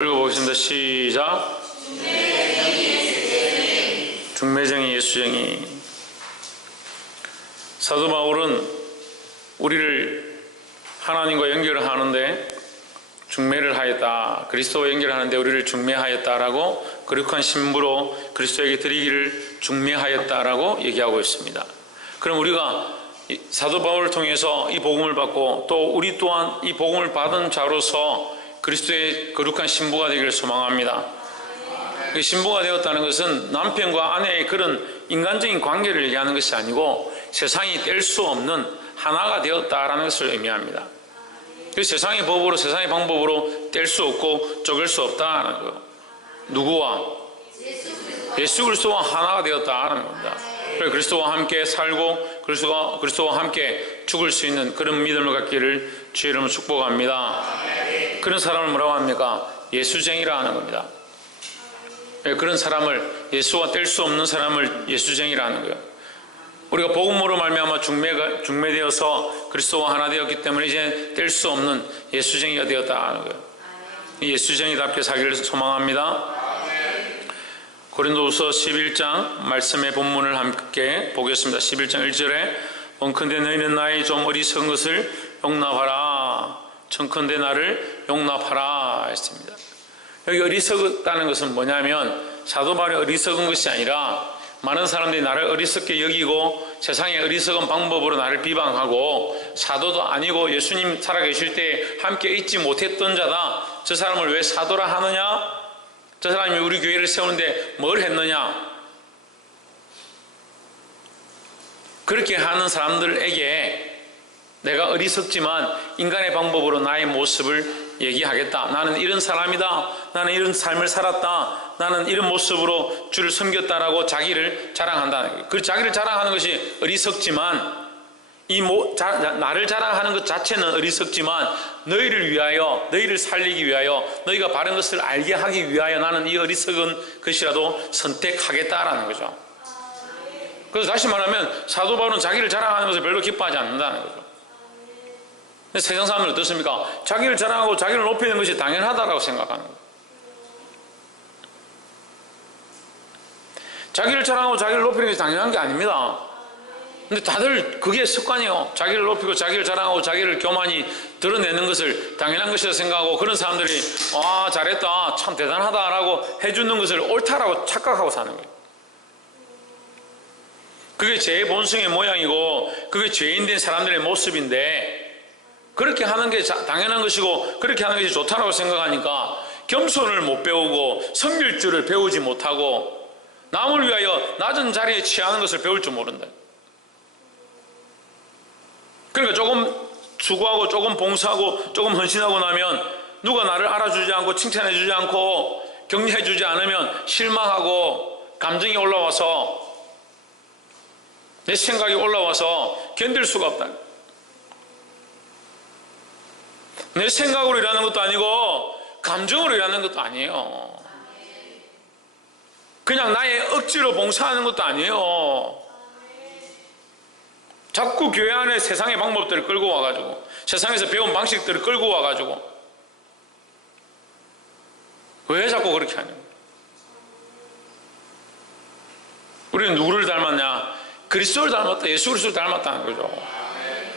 읽어보겠습니다. 시작. 중매쟁이 예수쟁이. 사도 바울은 우리를 하나님과 연결을 하는데 중매를 하였다. 그리스도와 연결하는데 우리를 중매하였다라고 거룩한 신부로 그리스도에게 드리기를 중매하였다라고 얘기하고 있습니다. 그럼 우리가 사도 바울을 통해서 이 복음을 받고 또 우리 또한 이 복음을 받은 자로서 그리스도의 거룩한 신부가 되기를 소망합니다. 그 신부가 되었다는 것은 남편과 아내의 그런 인간적인 관계를 얘기하는 것이 아니고 세상이 뗄 수 없는 하나가 되었다라는 것을 의미합니다. 그 세상의 법으로, 세상의 방법으로 뗄 수 없고 쪼갤 수 없다는 거. 누구와? 예수 그리스도와 하나가 되었다는 겁니다. 그래서 그리스도와 함께 살고 그리스도와 함께 죽을 수 있는 그런 믿음을 갖기를 주의 이름으로 축복합니다. 그런 사람을 뭐라고 합니까? 예수쟁이라 하는 겁니다. 그런 사람을, 예수와 뗄 수 없는 사람을 예수쟁이라 하는 거예요. 우리가 복음으로 말미암아 중매되어서 그리스도와 하나 되었기 때문에 이제 뗄 수 없는 예수쟁이가 되었다 하는 거예요. 예수쟁이답게 살기를 소망합니다. 고린도후서 11장 말씀의 본문을 함께 보겠습니다. 11장 1절에 원컨대 너희는 나의 좀 어리석은 것을 용납하라. 청컨대 나를 용납하라 했습니다. 여기 어리석다는 것은 뭐냐면 사도 바울이 어리석은 것이 아니라 많은 사람들이 나를 어리석게 여기고 세상의 어리석은 방법으로 나를 비방하고 사도도 아니고 예수님 살아계실 때 함께 있지 못했던 자다. 저 사람을 왜 사도라 하느냐? 저 사람이 우리 교회를 세우는데 뭘 했느냐? 그렇게 하는 사람들에게 내가 어리석지만 인간의 방법으로 나의 모습을 얘기하겠다. 나는 이런 사람이다. 나는 이런 삶을 살았다. 나는 이런 모습으로 주를 섬겼다라고 자기를 자랑한다는 거예요. 그 자기를 자랑하는 것이 어리석지만 나를 자랑하는 것 자체는 어리석지만 너희를 위하여, 너희를 살리기 위하여, 너희가 바른 것을 알게 하기 위하여 나는 이 어리석은 것이라도 선택하겠다라는 거죠. 그래서 다시 말하면 사도 바울은 자기를 자랑하는 것을 별로 기뻐하지 않는다는 거죠. 세상 사람들은 어떻습니까? 자기를 자랑하고 자기를 높이는 것이 당연하다라고 생각하는 거예요. 자기를 자랑하고 자기를 높이는 것이 당연한 게 아닙니다. 근데 다들 그게 습관이에요. 자기를 높이고 자기를 자랑하고 자기를 교만히 드러내는 것을 당연한 것이라 생각하고 그런 사람들이 아 잘했다 참 대단하다라고 해주는 것을 옳다라고 착각하고 사는 거예요. 그게 제 본성의 모양이고 그게 죄인된 사람들의 모습인데 그렇게 하는 게 당연한 것이고 그렇게 하는 것이 좋다라고 생각하니까 겸손을 못 배우고 섬길 줄을 배우지 못하고 남을 위하여 낮은 자리에 취하는 것을 배울 줄 모른다. 그러니까 조금 수고하고 조금 봉사하고 조금 헌신하고 나면 누가 나를 알아주지 않고 칭찬해 주지 않고 격려해 주지 않으면 실망하고 감정이 올라와서 내 생각이 올라와서 견딜 수가 없다. 내 생각으로 일하는 것도 아니고 감정으로 일하는 것도 아니에요. 그냥 나의 억지로 봉사하는 것도 아니에요. 자꾸 교회 안에 세상의 방법들을 끌고 와가지고 세상에서 배운 방식들을 끌고 와가지고 왜 자꾸 그렇게 하냐? 우리는 누구를 닮았냐? 그리스도를 닮았다. 예수 그리스도를 닮았다는 거죠.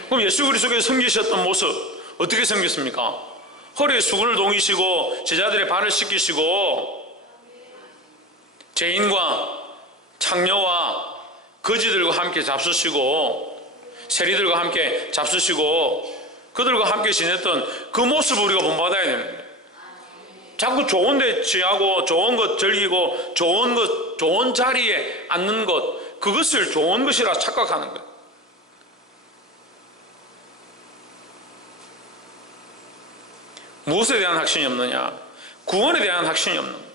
그럼 예수 그리스도께서 섬기셨던 모습 어떻게 섬겼습니까? 허리에 수건을 동이시고 제자들의 발을 씻기시고 죄인과 창녀와 거지들과 함께 잡수시고 세리들과 함께 잡수시고 그들과 함께 지냈던 그 모습을 우리가 본받아야 되는데 자꾸 좋은 데 취하고 좋은 것 즐기고 좋은 자리에 앉는 것 그것을 좋은 것이라 착각하는 거예요. 무엇에 대한 확신이 없느냐? 구원에 대한 확신이 없는 거예요.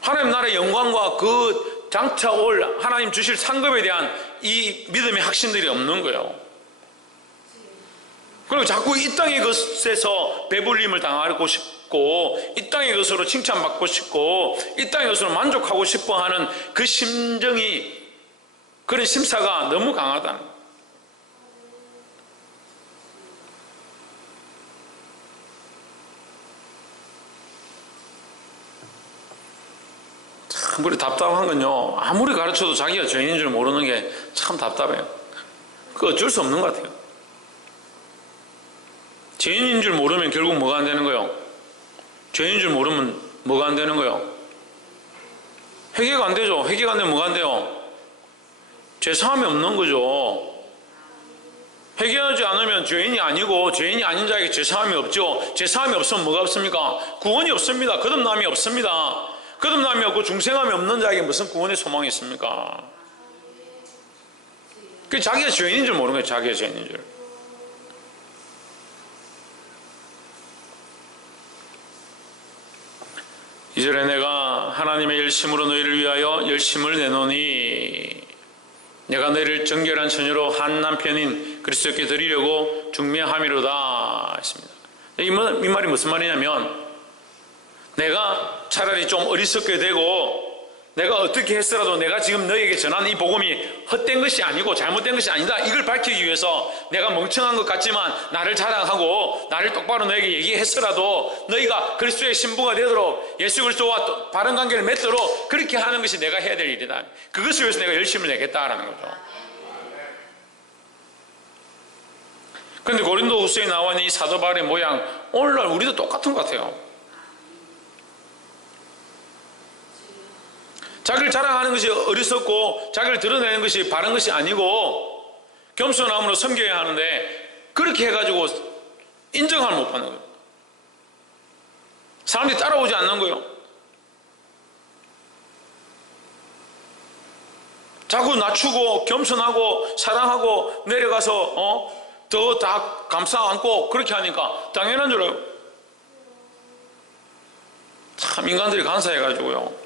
하나님 나라의 영광과 그 장차 올 하나님 주실 상급에 대한 이 믿음의 확신들이 없는 거예요. 그리고 자꾸 이 땅의 것에서 배불림을 당하고 싶고 이 땅의 것으로 칭찬받고 싶고 이 땅의 것으로 만족하고 싶어 하는 그 심정이 그런 심사가 너무 강하다는 거예요. 참 그래 답답한 건요, 아무리 가르쳐도 자기가 죄인인 줄 모르는 게 참 답답해요. 그거 어쩔 수 없는 것 같아요. 죄인인 줄 모르면 결국 뭐가 안 되는 거예요? 죄인인 줄 모르면 뭐가 안 되는 거예요? 회개가 안 되죠. 회개가 안 되면 뭐가 안 돼요? 죄사함이 없는 거죠. 회개하지 않으면 죄인이 아니고, 죄인이 아닌 자에게 죄사함이 없죠. 죄사함이 없으면 뭐가 없습니까? 구원이 없습니다. 거듭남이 없습니다. 거듭남이 없고 중생함이 없는 자에게 무슨 구원의 소망이 있습니까? 그 자기가 죄인인 줄 모르는 거예요. 자기가 죄인인 줄. 이절에 내가 하나님의 열심으로 너희를 위하여 열심을 내노니 내가 너희를 정결한 처녀로 한 남편인 그리스도께 드리려고 중매함이로다 했습니다. 이 말이 무슨 말이냐면, 내가 차라리 좀 어리석게 되고 내가 어떻게 했더라도 내가 지금 너에게 전하는 이 복음이 헛된 것이 아니고 잘못된 것이 아니다, 이걸 밝히기 위해서 내가 멍청한 것 같지만 나를 자랑하고 나를 똑바로 너에게 얘기했더라도 너희가 그리스도의 신부가 되도록, 예수 그리스도와 바른 관계를 맺도록 그렇게 하는 것이 내가 해야 될 일이다. 그것을 위해서 내가 열심을 내겠다라는 거죠. 그런데 고린도 후서에 나와 있는 이 사도 바울의 모양, 오늘날 우리도 똑같은 것 같아요. 자기를 자랑하는 것이 어리석고 자기를 드러내는 것이 바른 것이 아니고 겸손함으로 섬겨야 하는데, 그렇게 해가지고 인정을 못 받는 거예요. 사람들이 따라오지 않는 거예요. 자꾸 낮추고 겸손하고 사랑하고 내려가서 더 다 감싸 안고 그렇게 하니까 당연한 줄 알아요. 참 인간들이 간사해가지고요.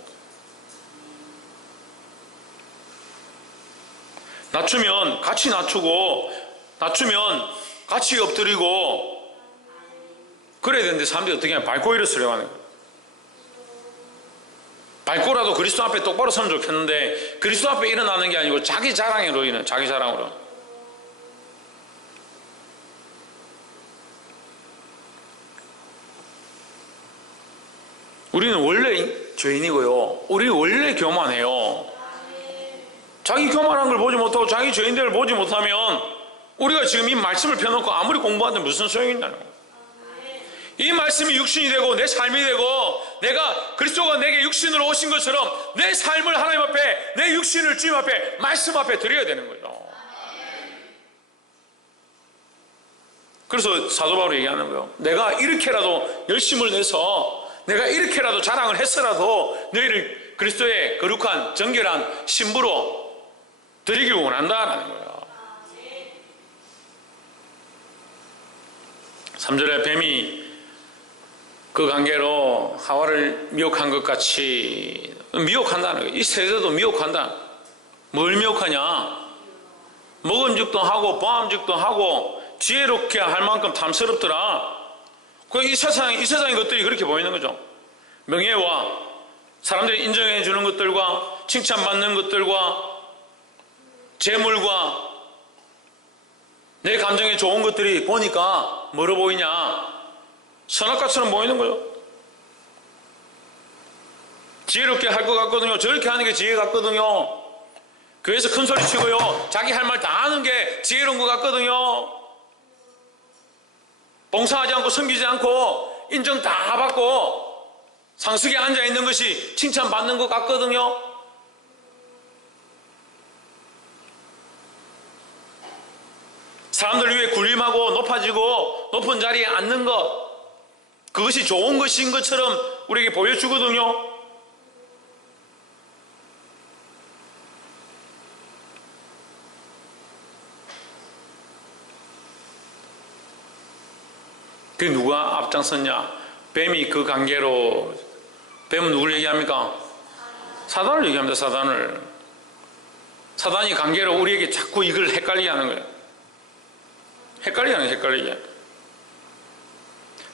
낮추면 같이 낮추고, 낮추면 같이 엎드리고 그래야 되는데 사람들이 어떻게 하면 밟고 일어서려고 하는 거예요. 밟고라도 그리스도 앞에 똑바로 서면 좋겠는데 그리스도 앞에 일어나는 게 아니고 자기 자랑으로 인해, 자기 자랑으로. 우리는 원래 죄인이고요, 우리는 원래 교만해요. 자기 교만한 걸 보지 못하고 자기 죄인들을 보지 못하면 우리가 지금 이 말씀을 펴놓고 아무리 공부하든 무슨 소용이 있냐는 거예요. 이 말씀이 육신이 되고 내 삶이 되고 내가 그리스도가 내게 육신으로 오신 것처럼 내 삶을 하나님 앞에, 내 육신을 주님 앞에, 말씀 앞에 드려야 되는 거죠. 그래서 사도 바울이 얘기하는 거예요. 내가 이렇게라도 열심을 내서, 내가 이렇게라도 자랑을 했어라도 너희를 그리스도의 거룩한 정결한 신부로 드리길 원한다라는 거예요. 3절에 뱀이 그 관계로 하와를 미혹한 것 같이 미혹한다는 거예요. 이 세대도 미혹한다. 뭘 미혹하냐? 먹음직도 하고 보암직도 하고 지혜롭게 할 만큼 탐스럽더라. 이 세상의 것들이 그렇게 보이는 거죠. 명예와 사람들이 인정해 주는 것들과 칭찬받는 것들과 재물과 내 감정에 좋은 것들이 보니까 뭐로 보이냐? 선악과처럼 보이는 거죠. 지혜롭게 할 것 같거든요. 저렇게 하는 게 지혜 같거든요. 교회에서 큰 소리 치고요, 자기 할 말 다 하는 게 지혜로운 것 같거든요. 봉사하지 않고 섬기지 않고 인정 다 받고 상석에 앉아있는 것이 칭찬받는 것 같거든요. 사람들 위해 군림하고 높아지고 높은 자리에 앉는 것, 그것이 좋은 것인 것처럼 우리에게 보여주거든요. 그 누가 앞장섰냐? 뱀이 그 관계로, 뱀은 누굴 얘기합니까? 사단을 얘기합니다. 사단을. 사단이 관계로 우리에게 자꾸 이걸 헷갈리게 하는 거예요. 헷갈리게.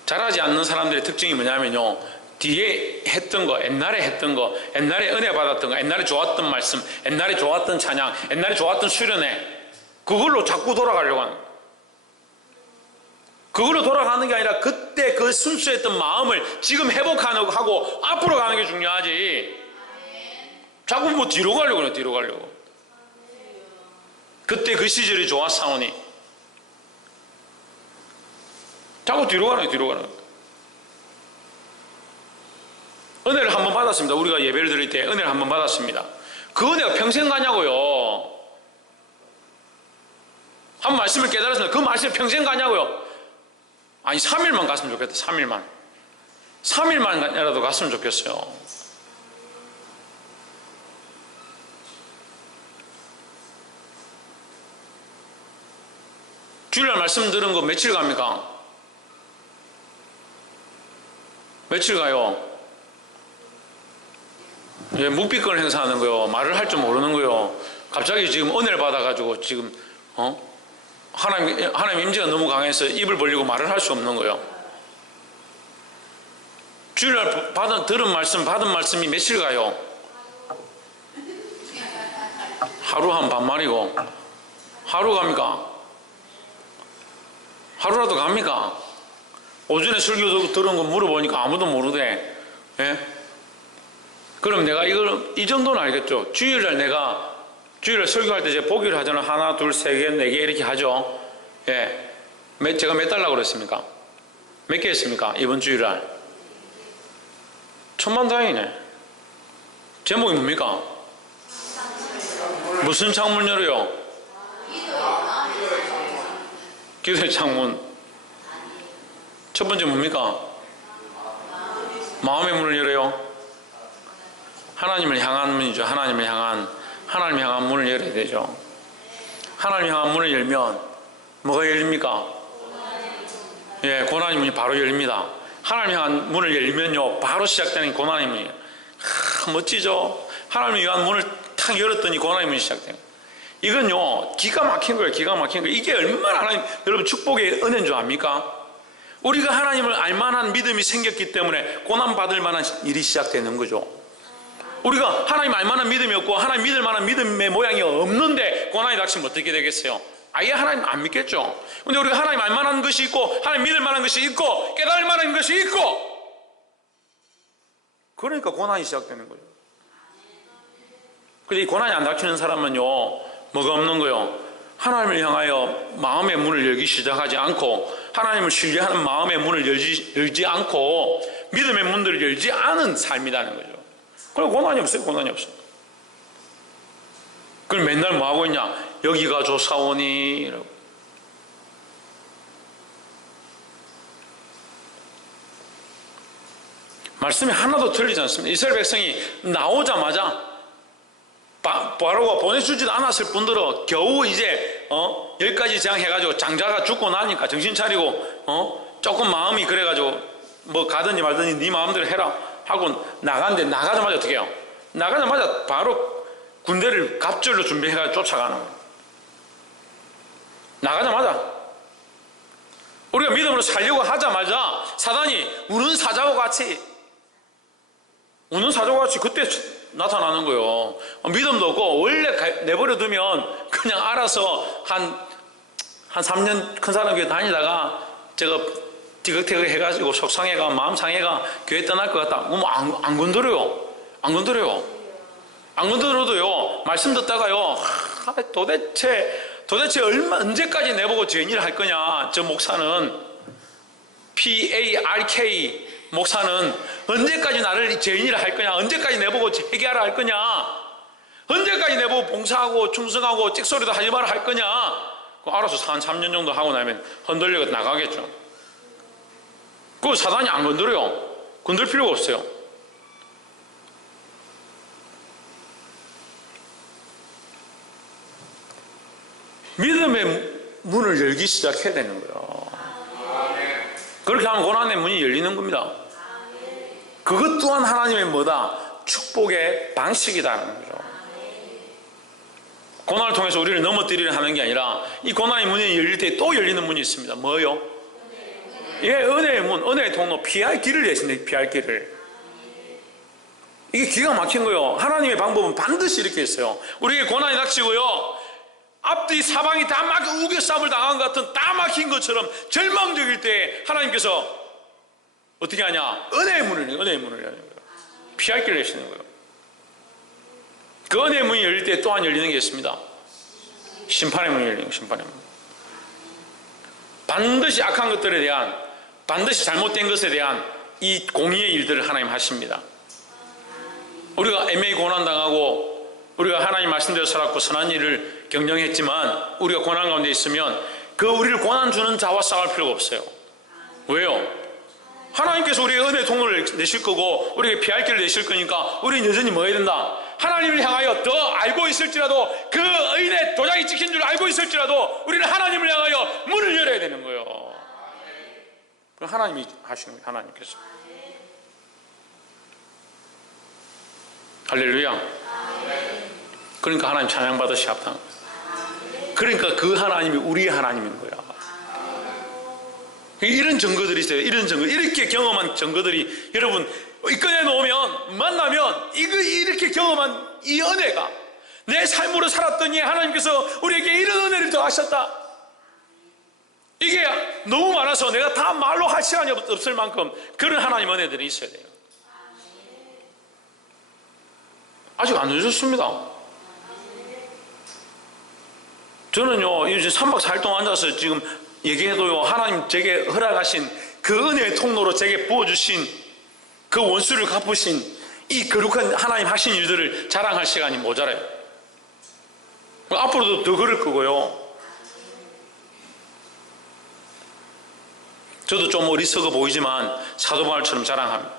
잘하지 않는 사람들의 특징이 뭐냐면요, 뒤에 했던 거, 옛날에 했던 거, 옛날에 은혜 받았던 거, 옛날에 좋았던 말씀, 옛날에 좋았던 찬양, 옛날에 좋았던 수련회, 그걸로 자꾸 돌아가려고 하는 거예요. 그걸로 돌아가는 게 아니라 그때 그 순수했던 마음을 지금 회복하고 앞으로 가는 게 중요하지. 자꾸 뭐 뒤로 가려고 그래, 뒤로 가려고. 그때 그 시절이 좋았사오니 자꾸 뒤로 가네, 뒤로 가네. 은혜를 한번 받았습니다. 우리가 예배를 드릴 때 은혜를 한번 받았습니다. 그 은혜가 평생 가냐고요. 한 말씀을 깨달았습니다. 그 말씀이 평생 가냐고요. 아니 3일만 갔으면 좋겠다. 3일만이라도 갔으면 좋겠어요. 주일날 말씀 들은 거 며칠 갑니까? 며칠 가요? 예, 묵비권 행사하는 거요. 말을 할 줄 모르는 거요. 갑자기 지금 은혜를 받아가지고 지금 하나님 임재가 너무 강해서 입을 벌리고 말을 할 수 없는 거요. 주일날 받은 말씀이 며칠 가요? 하루 한 반말이고. 하루 갑니까? 하루라도 갑니까? 오전에 설교 들은 거 물어보니까 아무도 모르대. 예? 그럼 내가 이 정도는 알겠죠. 주일날 설교할 때 제가 보기를 하잖아요. 하나, 둘, 세 개, 네 개 이렇게 하죠. 예. 제가 몇 달라고 그랬습니까? 몇 개 했습니까? 이번 주일날. 천만다행이네. 제목이 뭡니까? 무슨 창문 열어요? 기도의 창문. 첫 번째 뭡니까? 마음의 문을 열어요. 하나님을 향한 문이죠. 하나님을 향한 문을 열어야 되죠. 하나님을 향한 문을 열면 뭐가 열립니까? 예, 고난의 문이 바로 열립니다. 하나님을 향한 문을 열면요, 바로 시작되는 고난의 문이에요. 멋지죠? 하나님을 향한 문을 탁 열었더니 고난의 문이 시작돼요. 이건요, 기가 막힌 거예요. 기가 막힌 거예요. 이게 얼마나 하나님, 여러분 축복의 은혜인 줄 압니까? 우리가 하나님을 알만한 믿음이 생겼기 때문에 고난받을 만한 일이 시작되는 거죠. 우리가 하나님 알만한 믿음이 없고 하나님 믿을 만한 믿음의 모양이 없는데 고난이 닥치면 어떻게 되겠어요? 아예 하나님 안 믿겠죠. 근데 우리가 하나님 알만한 것이 있고 하나님 믿을 만한 것이 있고 깨달을 만한 것이 있고, 그러니까 고난이 시작되는 거예요. 근데 이 고난이 안 닥치는 사람은요, 뭐가 없는 거예요? 하나님을 향하여 마음의 문을 열기 시작하지 않고, 하나님을 신뢰하는 마음의 문을 열지 않고 믿음의 문들을 열지 않은 삶이라는 거죠. 그럼 고난이 없어요. 고난이 없어요. 그럼 맨날 뭐 하고 있냐? 여기가 좋사오니 이라고. 말씀이 하나도 틀리지 않습니다. 이스라엘 백성이 나오자마자 바로가 보내주지도 않았을 뿐더러 겨우 이제 10가지 재앙 해가지고 장자가 죽고 나니까 정신 차리고 조금 마음이 그래가지고 뭐 가든지 말든지 네 마음대로 해라 하고 나가는데, 나가자마자 어떻게 해요? 나가자마자 바로 군대를 갑절로 준비해가지고 쫓아가는 거예요. 나가자마자. 우리가 믿음으로 살려고 하자마자 사단이 우는 사자와 같이 그때 나타나는 거예요. 믿음도 없고 원래 내버려두면 그냥 알아서 한 3년 큰 사람 교회 다니다가 제가 티격태격 해가지고 속상해가 마음 상해가 교회 떠날 것 같다. 그럼 안 건드려요. 안 건드려도요, 말씀 듣다가요, 도대체 언제까지 내보고 죄인이라 할 거냐. 저 목사는 PARK 목사는 언제까지 나를 죄인이라 할 거냐. 언제까지 내보고 회개하라 할 거냐. 언제까지 내보고 봉사하고 충성하고 찍소리도 하지 마라 할 거냐. 알아서 한 3년 정도 하고 나면 흔들려서 나가겠죠. 그거 사단이 안 건드려요. 건들 필요가 없어요. 믿음의 문을 열기 시작해야 되는 거예요. 그렇게 하면 고난의 문이 열리는 겁니다. 그것 또한 하나님의 뭐다? 축복의 방식이다라는 거죠. 고난을 통해서 우리를 넘어뜨리려 하는 게 아니라 이 고난의 문이 열릴 때 또 열리는 문이 있습니다. 뭐요? 예, 은혜의 문, 은혜의 통로, 피할 길을 내신다. 피할 길을. 이게 기가 막힌 거예요. 하나님의 방법은 반드시 이렇게 있어요. 우리에게 고난이 닥치고요, 앞뒤 사방이 다 막 우겨 싸움을 당한 것 같은 다 막힌 것처럼 절망적일 때 하나님께서 어떻게 하냐? 은혜의 문을 여는 거예요. 피할 길을 내시는 거예요. 그 은혜의 문이 열릴 때 또한 열리는 게 있습니다. 심판의 문이 열리는 거예요. 심판의 문. 반드시 악한 것들에 대한, 반드시 잘못된 것에 대한 이 공의의 일들을 하나님 하십니다. 우리가 애매히 고난당하고 우리가 하나님 말씀대로 살았고 선한 일을 경영했지만 우리가 고난 가운데 있으면 그 우리를 고난 주는 자와 싸울 필요가 없어요. 왜요? 하나님께서 우리의 은혜 통로를 내실 거고 우리에게 피할 길을 내실 거니까 우리는 여전히 뭐 해야 된다? 하나님을 향하여 더 알고 있을지라도, 그 의인의 도장이 찍힌 줄 알고 있을지라도 우리는 하나님을 향하여 문을 열어야 되는 거예요. 그럼 하나님이 하시는 거예요. 하나님께서. 할렐루야. 그러니까 하나님 찬양받으시 합당. 그러니까 그 하나님이 우리의 하나님인 거야. 이런 증거들이 있어요. 이런 증거, 이렇게 경험한 증거들이 여러분 이끌어 놓으면, 만나면 이렇게 경험한 이 은혜가 내 삶으로 살았더니 하나님께서 우리에게 이런 은혜를 더하셨다. 이게 너무 많아서 내가 다 말로 할 시간이 없을 만큼 그런 하나님 은혜들이 있어야 돼요. 아직 안 늦었습니다. 저는요, 이제 3박 4일 동안 앉아서 지금 얘기해도요, 하나님 제게 허락하신 그 은혜의 통로로 제게 부어주신 그 원수를 갚으신 이 거룩한 하나님 하신 일들을 자랑할 시간이 모자라요. 앞으로도 더 그럴 거고요. 저도 좀 어리석어 보이지만 사도 바울처럼 자랑합니다.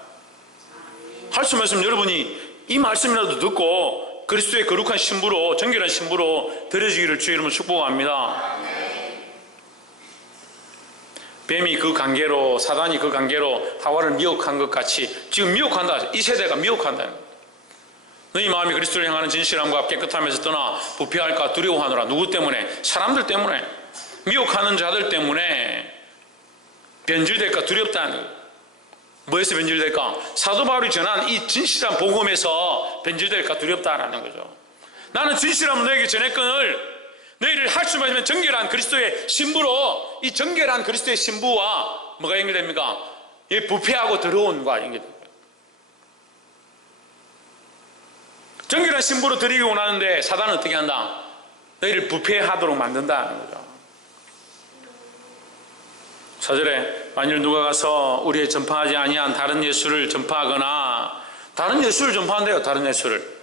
할 수 말씀 여러분이 이 말씀이라도 듣고 그리스도의 거룩한 신부로, 정결한 신부로 드려지기를 주의 이름으로 축복합니다. 뱀이 그 관계로, 사단이 그 관계로 하와를 미혹한 것 같이 지금 미혹한다. 이 세대가 미혹한다. 너희 마음이 그리스도를 향하는 진실함과 깨끗함에서 떠나 부패할까 두려워하노라. 누구 때문에? 사람들 때문에. 미혹하는 자들 때문에 변질될까 두렵다는 거예요. 뭐에서 변질될까? 사도 바울이 전한 이 진실한 복음에서 변질될까 두렵다라는 거죠. 나는 진실함을 너에게 전했거늘 너희를 할 수만 있으면 정결한 그리스도의 신부로, 이 정결한 그리스도의 신부와 뭐가 연결됩니까? 이 부패하고 더러운 것과 연결됩니다. 정결한 신부로 드리기 원하는데 사단은 어떻게 한다? 너희를 부패하도록 만든다는 거죠. 4절에 만일 누가 가서 우리의 전파하지 아니한 다른 예수를 전파하거나, 다른 예수를 전파한대요. 다른 예수를.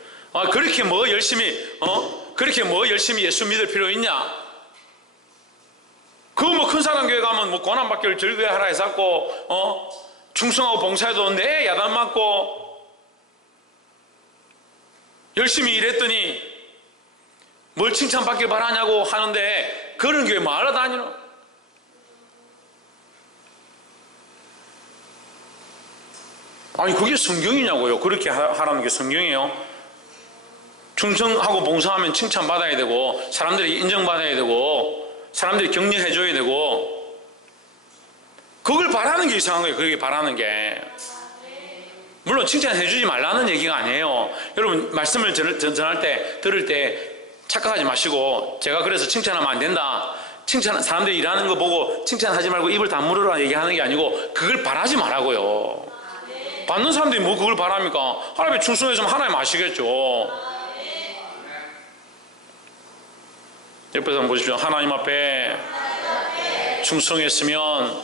그렇게 뭐 열심히 예수 믿을 필요 있냐? 그 뭐 큰 사람 교회 가면 뭐 고난받기를 즐거워하라 해서 충성하고 봉사해도 내 야단 맞고 열심히 일했더니 뭘 칭찬받길 바라냐고 하는데 그런 교회 말로 다니노? 아니 그게 성경이냐고요. 그렇게 하라는 게 성경이에요. 충성하고 봉사하면 칭찬받아야 되고 사람들이 인정받아야 되고 사람들이 격려해줘야 되고, 그걸 바라는 게 이상한 거예요. 그게 바라는 게. 물론 칭찬해주지 말라는 얘기가 아니에요. 여러분 말씀을 전할 때, 들을 때 착각하지 마시고, 제가 그래서 칭찬하면 안 된다, 칭찬, 사람들이 일하는 거 보고 칭찬하지 말고 입을 다물으라 얘기하는 게 아니고 그걸 바라지 말라고요. 받는 사람들이 뭐 그걸 바랍니까? 하나님의 충성했으면 하나님 아시겠죠. 옆에서 한번 보십시오. 하나님 앞에 충성했으면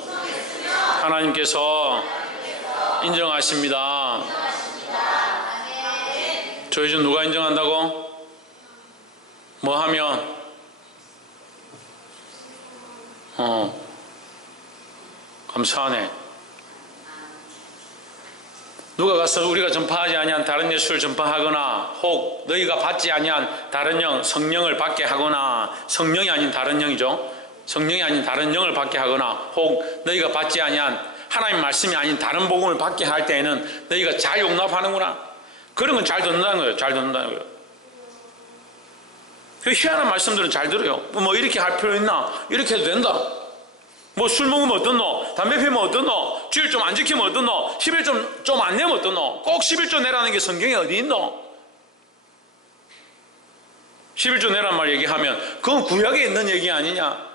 하나님께서 인정하십니다. 저희 중 누가 인정한다고? 뭐 하면? 감사하네. 누가 가서 우리가 전파하지 아니한 다른 예수를 전파하거나, 혹 너희가 받지 아니한 다른 영, 성령을 받게 하거나, 성령이 아닌 다른 영이죠. 성령이 아닌 다른 영을 받게 하거나, 혹 너희가 받지 아니한 하나님 말씀이 아닌 다른 복음을 받게 할 때에는 너희가 잘 용납하는구나. 그런 건 잘 듣는다는 거예요. 잘 듣는다는 거예요. 그 희한한 말씀들은 잘 들어요. 뭐 이렇게 할 필요 있나? 이렇게 해도 된다. 뭐 술 먹으면 어떻노? 담배 피우면 어떻노? 주일 좀 안 지키면 어떻노? 11조 좀 안 내면 어떻노? 꼭 11조 내라는 게 성경에 어디 있노? 11조 내란 말 얘기하면 그건 구약에 있는 얘기 아니냐?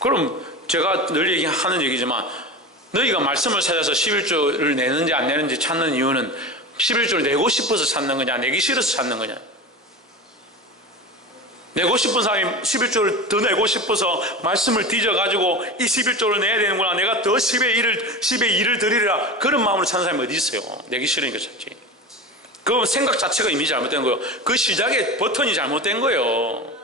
그럼 제가 늘 얘기하는 얘기지만, 너희가 말씀을 찾아서 11조를 내는지 안 내는지 찾는 이유는 11조를 내고 싶어서 찾는 거냐, 내기 싫어서 찾는 거냐. 내고 싶은 사람이 11조를 더 내고 싶어서 말씀을 뒤져가지고 이 11조를 내야 되는구나, 내가 더 10의 2를 드리라, 그런 마음으로 찾는 사람이 어디 있어요. 내기 싫으니까 찾지. 그 생각 자체가 이미 잘못된 거예요. 그 시작의 버튼이 잘못된 거예요.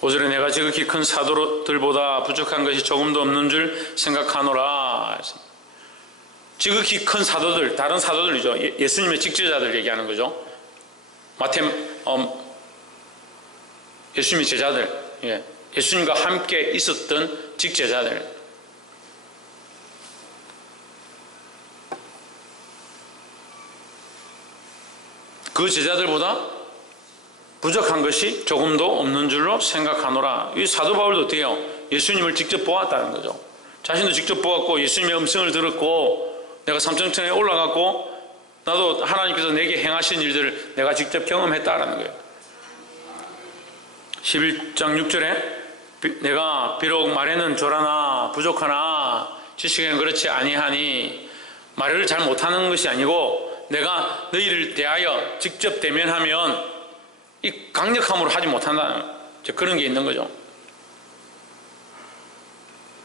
오절에 내가 지극히 큰 사도들보다 부족한 것이 조금도 없는 줄 생각하노라. 지극히 큰 사도들, 다른 사도들이죠. 예수님의 직제자들 얘기하는 거죠. 예수님의 제자들, 예수님과 함께 있었던 직제자들. 그 제자들보다 부족한 것이 조금도 없는 줄로 생각하노라. 이 사도 바울도 어때요? 예수님을 직접 보았다는 거죠. 자신도 직접 보았고 예수님의 음성을 들었고 내가 삼천천에 올라갔고 나도 하나님께서 내게 행하신 일들을 내가 직접 경험했다라는 거예요. 11장 6절에 내가 비록 말에는 조라나 부족하나 지식에는 그렇지 아니하니, 말을 잘 못하는 것이 아니고 내가 너희를 대하여 직접 대면하면 이 강력함으로 하지 못한다는 그런 게 있는 거죠.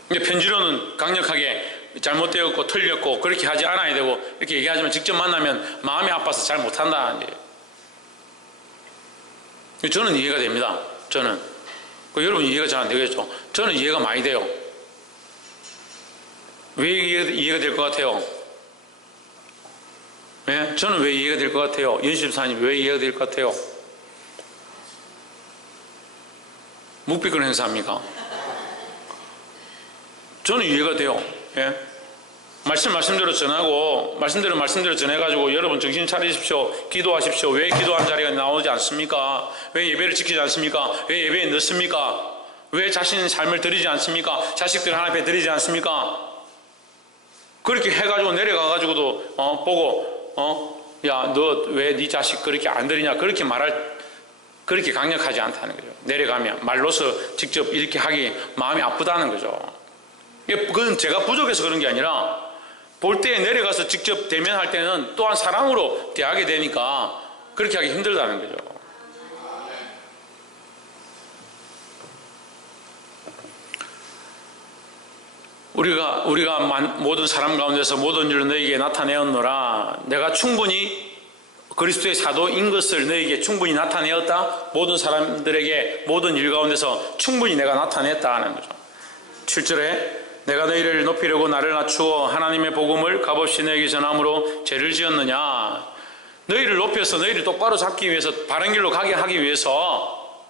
편지로는 강력하게 잘못되었고 틀렸고 그렇게 하지 않아야 되고 이렇게 얘기하지만 직접 만나면 마음이 아파서 잘 못한다. 저는 이해가 됩니다. 저는. 여러분 이해가 잘 안 되겠죠. 저는 이해가 많이 돼요. 왜 이해가 될 것 같아요? 네? 저는 왜 이해가 될 것 같아요? 연수집사님 왜 이해가 될 것 같아요? 묵비권 행사합니까? 저는 이해가 돼요. 예? 말씀대로 전하고 말씀대로 전해가지고 여러분 정신 차리십시오, 기도하십시오. 왜 기도한 자리가 나오지 않습니까? 왜 예배를 지키지 않습니까? 왜 예배에 넣습니까? 왜 자신의 삶을 드리지 않습니까? 자식들 하나 앞에 드리지 않습니까? 그렇게 해가지고 내려가가지고도 보고 야 너 왜 네 자식 그렇게 안 드리냐, 그렇게 그렇게 강력하지 않다는 거죠. 내려가면 말로서 직접 이렇게 하기 마음이 아프다는 거죠. 그건 제가 부족해서 그런 게 아니라 볼 때 내려가서 직접 대면할 때는 또한 사랑으로 대하게 되니까 그렇게 하기 힘들다는 거죠. 우리가 모든 사람 가운데서 모든 일을 너희에게 나타내었노라. 내가 충분히 그리스도의 사도인 것을 너희에게 충분히 나타내었다. 모든 사람들에게 모든 일 가운데서 충분히 내가 나타냈다 하는 거죠. 7절에 내가 너희를 높이려고 나를 낮추어 하나님의 복음을 값없이 너희에게 전함으로 죄를 지었느냐. 너희를 높여서 너희를 똑바로 잡기 위해서 바른 길로 가게 하기 위해서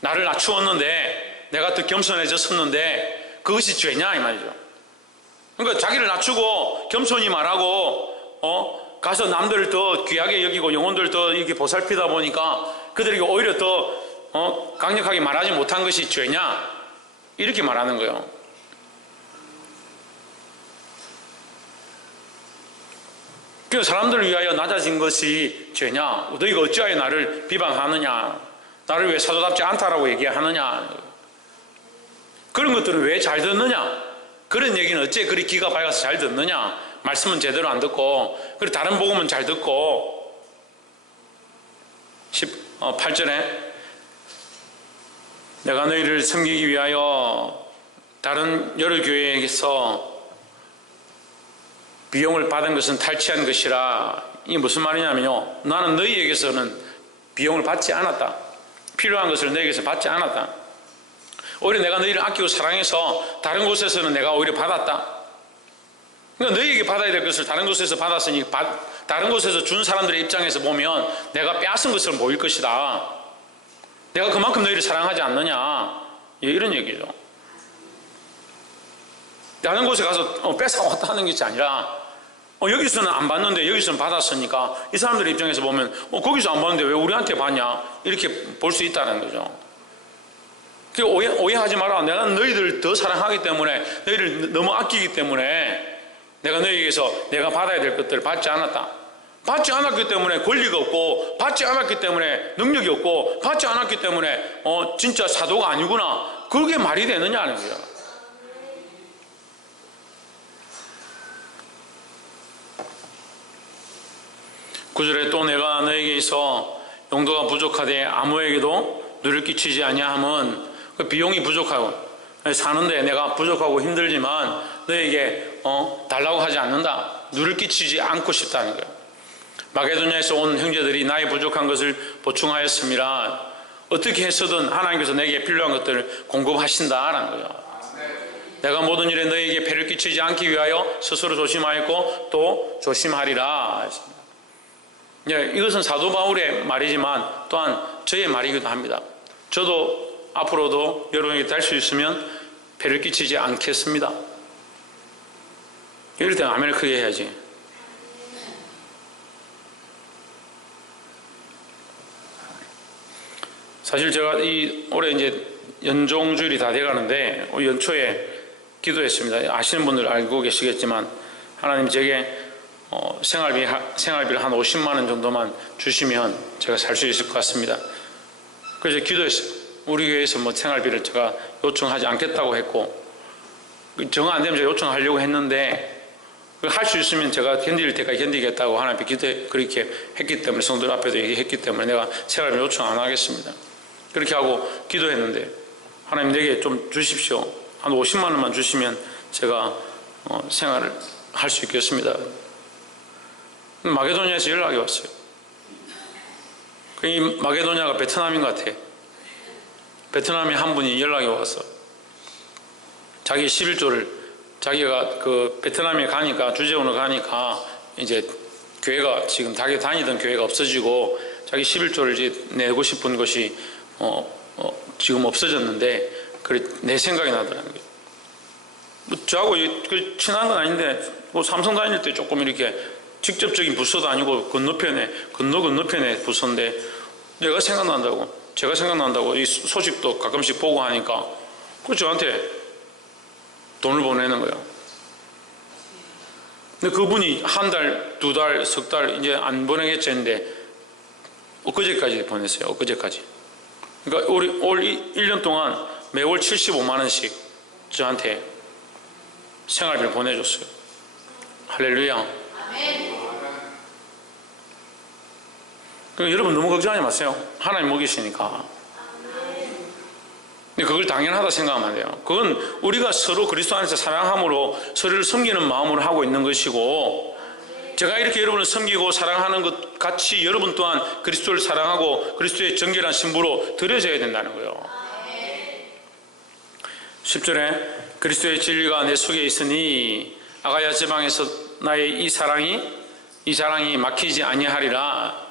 나를 낮추었는데 내가 더 겸손해졌었는데 그것이 죄냐 이 말이죠. 그러니까 자기를 낮추고 겸손히 말하고 가서 남들을 더 귀하게 여기고 영혼들을 더 이렇게 보살피다 보니까 그들에게 오히려 더 강력하게 말하지 못한 것이 죄냐, 이렇게 말하는 거예요. 그 사람들을 위하여 낮아진 것이 죄냐, 너희가 어찌하여 나를 비방하느냐, 나를 왜 사도답지 않다라고 얘기하느냐, 그런 것들은 왜 잘 듣느냐, 그런 얘기는 어째 그리 귀가 밝아서 잘 듣느냐, 말씀은 제대로 안 듣고 그리고 다른 복음은 잘 듣고. 8절에 내가 너희를 섬기기 위하여 다른 여러 교회에게서 비용을 받은 것은 탈취한 것이라. 이게 무슨 말이냐면요, 나는 너희에게서는 비용을 받지 않았다. 필요한 것을 너희에게서 받지 않았다. 오히려 내가 너희를 아끼고 사랑해서 다른 곳에서는 내가 오히려 받았다. 그러니까 너희에게 받아야 될 것을 다른 곳에서 받았으니 다른 곳에서 준 사람들의 입장에서 보면 내가 빼앗은 것처럼 보일 것이다. 내가 그만큼 너희를 사랑하지 않느냐, 이런 얘기죠. 다른 곳에 가서 뺏어왔다는 것이 아니라 여기서는 안 받는데 여기서는 받았으니까 이 사람들의 입장에서 보면 거기서 안 받는데 왜 우리한테 받냐, 이렇게 볼 수 있다는 거죠. 오해하지 마라. 내가 너희들을 더 사랑하기 때문에, 너희를 너무 아끼기 때문에 내가 너희에게서 내가 받아야 될 것들을 받지 않았다. 받지 않았기 때문에 권리가 없고, 받지 않았기 때문에 능력이 없고, 받지 않았기 때문에 진짜 사도가 아니구나, 그게 말이 되느냐는 거야. 9절에 또 내가 너에게 있어 용도가 부족하되 아무에게도 누를 끼치지 아니하면 그 비용이 부족하고 사는데 내가 부족하고 힘들지만 너에게 달라고 하지 않는다. 누를 끼치지 않고 싶다는 거예요. 마게도냐에서 온 형제들이 나의 부족한 것을 보충하였습니다. 어떻게 해서든 하나님께서 내게 필요한 것들을 공급하신다라는 거예요. 내가 모든 일에 너에게 배를 끼치지 않기 위하여 스스로 조심하였고 또 조심하리라. 이것은 사도 바울의 말이지만 또한 저의 말이기도 합니다. 저도 앞으로도 여러분에게 될 수 있으면 배를 끼치지 않겠습니다. 이럴 때 아멘을 크게 해야지. 사실 제가 올해 이제 연종주일이 다 돼가는데 연초에 기도했습니다. 아시는 분들 알고 계시겠지만 하나님 제게 생활비를 한 50만 원 정도만 주시면 제가 살 수 있을 것 같습니다. 그래서 기도했어요. 우리 교회에서 생활비를 제가 요청하지 않겠다고 했고 정 안 되면 제가 요청하려고 했는데 할 수 있으면 제가 견딜 때까지 견디겠다고 하나님께 그렇게 했기 때문에 성도들 앞에도 얘기했기 때문에 내가 생활비 요청 안 하겠습니다. 그렇게 하고 기도했는데 하나님 내게 좀 주십시오. 한 50만 원만 주시면 제가 생활을 할 수 있겠습니다. 마게도냐에서 연락이 왔어요. 이 마게도냐가 베트남인 것 같아요. 베트남의 한 분이 연락이 와서 자기 11조를 자기가 그 베트남에 가니까 주재원으로 가니까 이제 교회가 지금 자기 다니던 교회가 없어지고 자기 11조를 이제 내고 싶은 것이 지금 없어졌는데 그래 내 생각이 나더라고요. 저하고 친한 건 아닌데 삼성 다닐 때 조금 이렇게 직접적인 부서도 아니고 건너편에 부서인데 제가 생각난다고 이 소식도 가끔씩 보고 하니까 그 저한테 돈을 보내는 거예요. 근데 그분이 한 달, 두 달, 석 달 이제 안 보내겠지 했는데 엊그제까지 보냈어요. 엊그제까지. 그러니까 올 1년 동안 매월 75만 원씩 저한테 생활비를 보내줬어요. 할렐루야. 그러니까 여러분 너무 걱정하지 마세요. 하나님 먹이시니까. 근데 그걸 당연하다 생각하면 안 돼요. 그건 우리가 서로 그리스도 안에서 사랑함으로 서로를 섬기는 마음으로 하고 있는 것이고 제가 이렇게 여러분을 섬기고 사랑하는 것 같이 여러분 또한 그리스도를 사랑하고 그리스도의 정결한 신부로 드려져야 된다는 거예요. 10절에 그리스도의 진리가 내 속에 있으니 아가야 지방에서 나의 이 사랑이 막히지 아니하리라.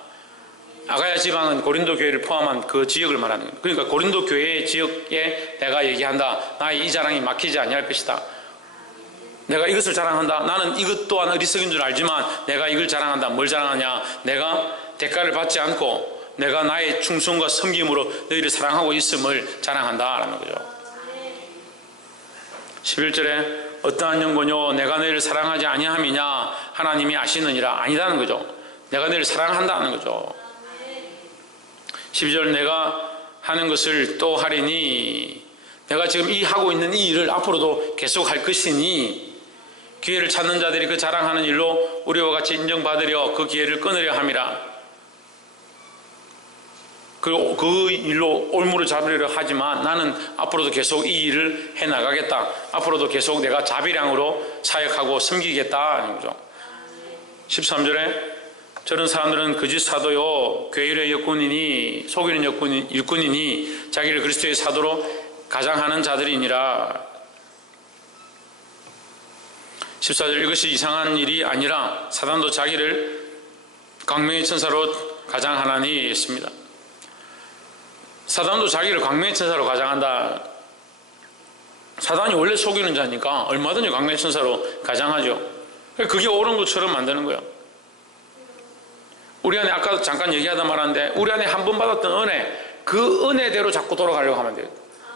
아가야 지방은 고린도 교회를 포함한 그 지역을 말하는 거예요. 그러니까 고린도 교회의 지역에 내가 얘기한다. 나의 이 자랑이 막히지 아니할 것이다. 내가 이것을 자랑한다. 나는 이것 또한 어리석인 줄 알지만 내가 이걸 자랑한다. 뭘 자랑하냐? 내가 대가를 받지 않고 내가 나의 충성과 섬김으로 너희를 사랑하고 있음을 자랑한다 라는 거죠. 11절에 어떠한 연고뇨 내가 너희를 사랑하지 아니함이냐 하나님이 아시느니라. 아니다는 거죠. 내가 너희를 사랑한다는 거죠. 12절 내가 하는 것을 또 하리니 내가 지금 하고 있는 이 일을 앞으로도 계속 할 것이니 기회를 찾는 자들이 그 자랑하는 일로 우리와 같이 인정받으려 그 기회를 끊으려 함이라. 그 일로 올무를 잡으려 하지만 나는 앞으로도 계속 이 일을 해나가겠다. 앞으로도 계속 내가 자비량으로 사역하고 섬기겠다 하는 거죠. 13절에 저런 사람들은 거짓 사도요 괴율의 일꾼이니 속이는 일꾼이니 자기를 그리스도의 사도로 가장하는 자들이니라. 14절 이것이 이상한 일이 아니라 사단도 자기를 광명의 천사로 가장하나니 했습니다. 사단도 자기를 광명의 천사로 가장한다. 사단이 원래 속이는 자니까 얼마든지 광명의 천사로 가장하죠. 그게 옳은 것처럼 만드는 거예요. 우리 안에 아까도 잠깐 얘기하다 말았는데 우리 안에 한 번 받았던 은혜 그 은혜대로 자꾸 돌아가려고 하면 돼요.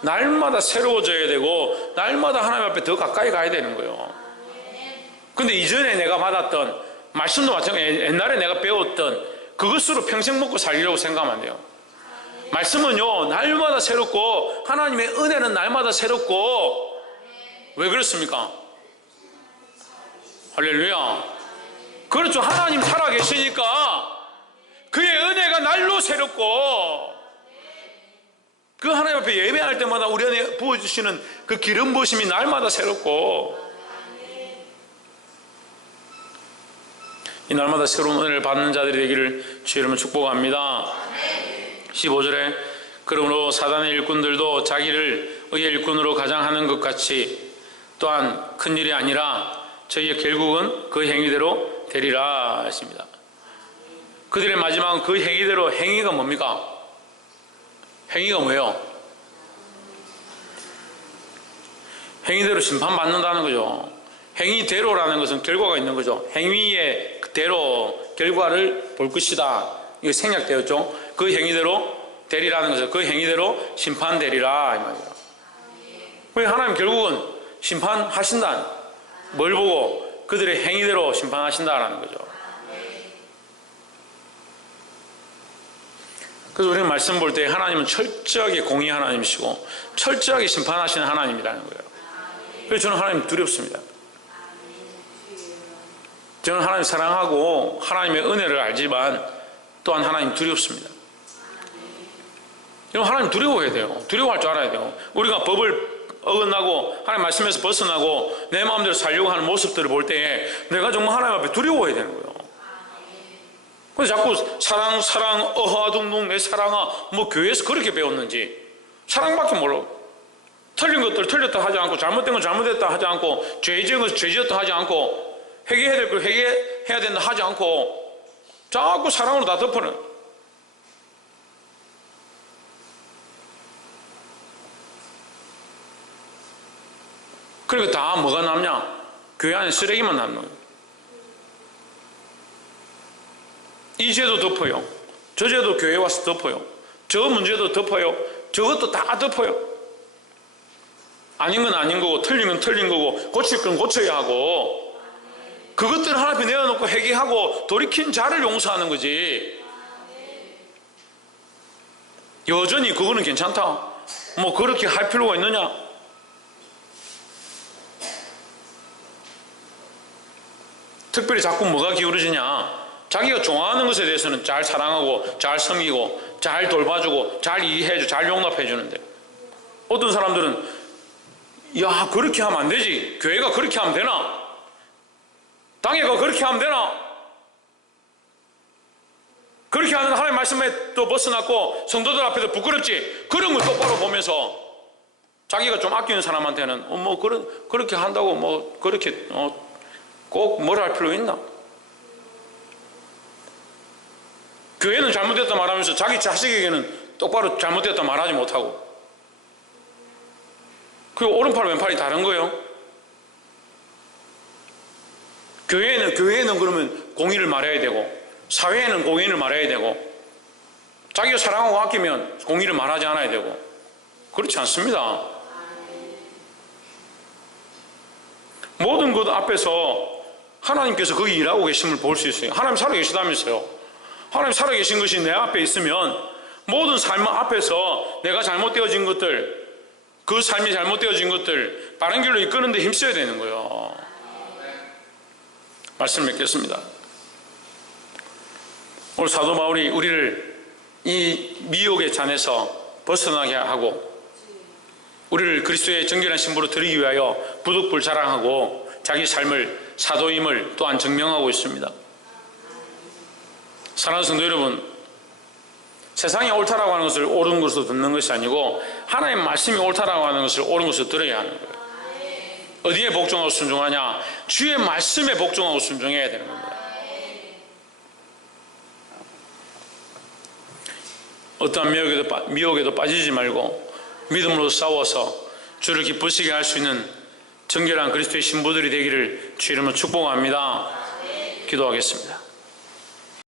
날마다 새로워져야 되고 날마다 하나님 앞에 더 가까이 가야 되는 거예요. 근데 이전에 내가 받았던 말씀도 마찬가지예요. 옛날에 내가 배웠던 그것으로 평생 먹고 살리려고 생각하면 안 돼요. 말씀은요 날마다 새롭고 하나님의 은혜는 날마다 새롭고 왜 그렇습니까? 할렐루야. 그렇죠. 하나님 살아계시니까 그의 은혜가 날로 새롭고, 그 하나님 앞에 예배할 때마다 우리 안에 부어주시는 그 기름 부으심이 날마다 새롭고, 이 날마다 새로운 은혜를 받는 자들이 되기를 주의 이름으로 축복합니다. 15절에 그러므로 사단의 일꾼들도 자기를 의의 일꾼으로 가장하는 것 같이 또한 큰일이 아니라 저희의 결국은 그 행위대로 되리라 하십니다. 그들의 마지막은 그 행위대로, 행위가 뭡니까? 행위가 뭐예요? 행위대로 심판받는다는 거죠. 행위대로라는 것은 결과가 있는 거죠. 행위의 대로 결과를 볼 것이다. 이거 생략되었죠. 그 행위대로 되리라는 것은 그 행위대로 심판되리라 이 말이에요. 왜 하나님 결국은 심판하신다. 뭘 보고? 그들의 행위대로 심판하신다라는 거죠. 그래서 우리는 말씀 볼 때 하나님은 철저하게 공의 하나님이시고 철저하게 심판하시는 하나님이라는 거예요. 그래서 저는 하나님 두렵습니다. 저는 하나님 사랑하고 하나님의 은혜를 알지만 또한 하나님 두렵습니다. 여러분, 하나님 두려워해야 돼요. 두려워할 줄 알아야 돼요. 우리가 법을 어긋나고 하나님 말씀에서 벗어나고 내 마음대로 살려고 하는 모습들을 볼 때에 내가 정말 하나님 앞에 두려워해야 되는 거예요. 그래서 자꾸 사랑 어하둥둥 내 사랑아, 뭐 교회에서 그렇게 배웠는지 사랑밖에 몰라. 틀린 것들 틀렸다 하지 않고 잘못된 건 잘못됐다 하지 않고 죄 지은 것은 죄 지었다 하지 않고 회개해야 될 걸 회개해야 된다 하지 않고 자꾸 사랑으로 다 덮어는. 그리고 다 뭐가 남냐? 교회 안에 쓰레기만 남는 거예요. 이 죄도 덮어요. 저 죄도 교회에 와서 덮어요. 저 문제도 덮어요. 저것도 다 덮어요. 아닌 건 아닌 거고 틀린 건 틀린 거고 고칠 건 고쳐야 하고 그것들을 하나님 앞에 내어놓고 회개하고 돌이킨 자를 용서하는 거지. 여전히 그거는 괜찮다. 뭐 그렇게 할 필요가 있느냐? 특별히 자꾸 뭐가 기울어지냐? 자기가 좋아하는 것에 대해서는 잘 사랑하고 잘 섬기고 잘 돌봐주고 잘 이해해주고 잘 용납해 주는데 어떤 사람들은 야 그렇게 하면 안 되지. 교회가 그렇게 하면 되나? 당회가 그렇게 하면 되나? 그렇게 하는 하나님 말씀에 또 벗어났고 성도들 앞에서 부끄럽지. 그런 걸 똑바로 보면서 자기가 좀 아끼는 사람한테는 뭐 그렇게 한다고 뭐 그렇게 꼭 뭘 할 필요 있나? 교회는 잘못됐다 말하면서 자기 자식에게는 똑바로 잘못됐다 말하지 못하고 그 오른팔 왼팔이 다른 거예요. 교회에는 그러면 공의를 말해야 되고 사회에는 공의를 말해야 되고 자기가 사랑하고 아끼면 공의를 말하지 않아야 되고 그렇지 않습니다. 모든 것 앞에서 하나님께서 거기 일하고 계심을 볼 수 있어요. 하나님 살아계시다면서요. 하나님 살아계신 것이 내 앞에 있으면 모든 삶 앞에서 내가 잘못되어진 것들 그 삶이 잘못되어진 것들 바른 길로 이끄는 데 힘써야 되는 거예요. 말씀 맺겠습니다. 오늘 사도 바울이 우리를 이 미혹의 잔에서 벗어나게 하고 우리를 그리스도의 정결한 신부로 드리기 위하여 부득불 자랑하고 자기 삶을 사도임을 또한 증명하고 있습니다. 사랑하는 성도 여러분, 세상이 옳다라고 하는 것을 옳은 것으로 듣는 것이 아니고 하나님 말씀이 옳다라고 하는 것을 옳은 것으로 들어야 하는 거예요. 어디에 복종하고 순종하냐? 주의 말씀에 복종하고 순종해야 되는 겁니다. 어떠한 미혹에도 빠지지 말고 믿음으로 싸워서 주를 기쁘시게 할 수 있는 정결한 그리스도의 신부들이 되기를 주 이름으로 축복합니다. 기도하겠습니다.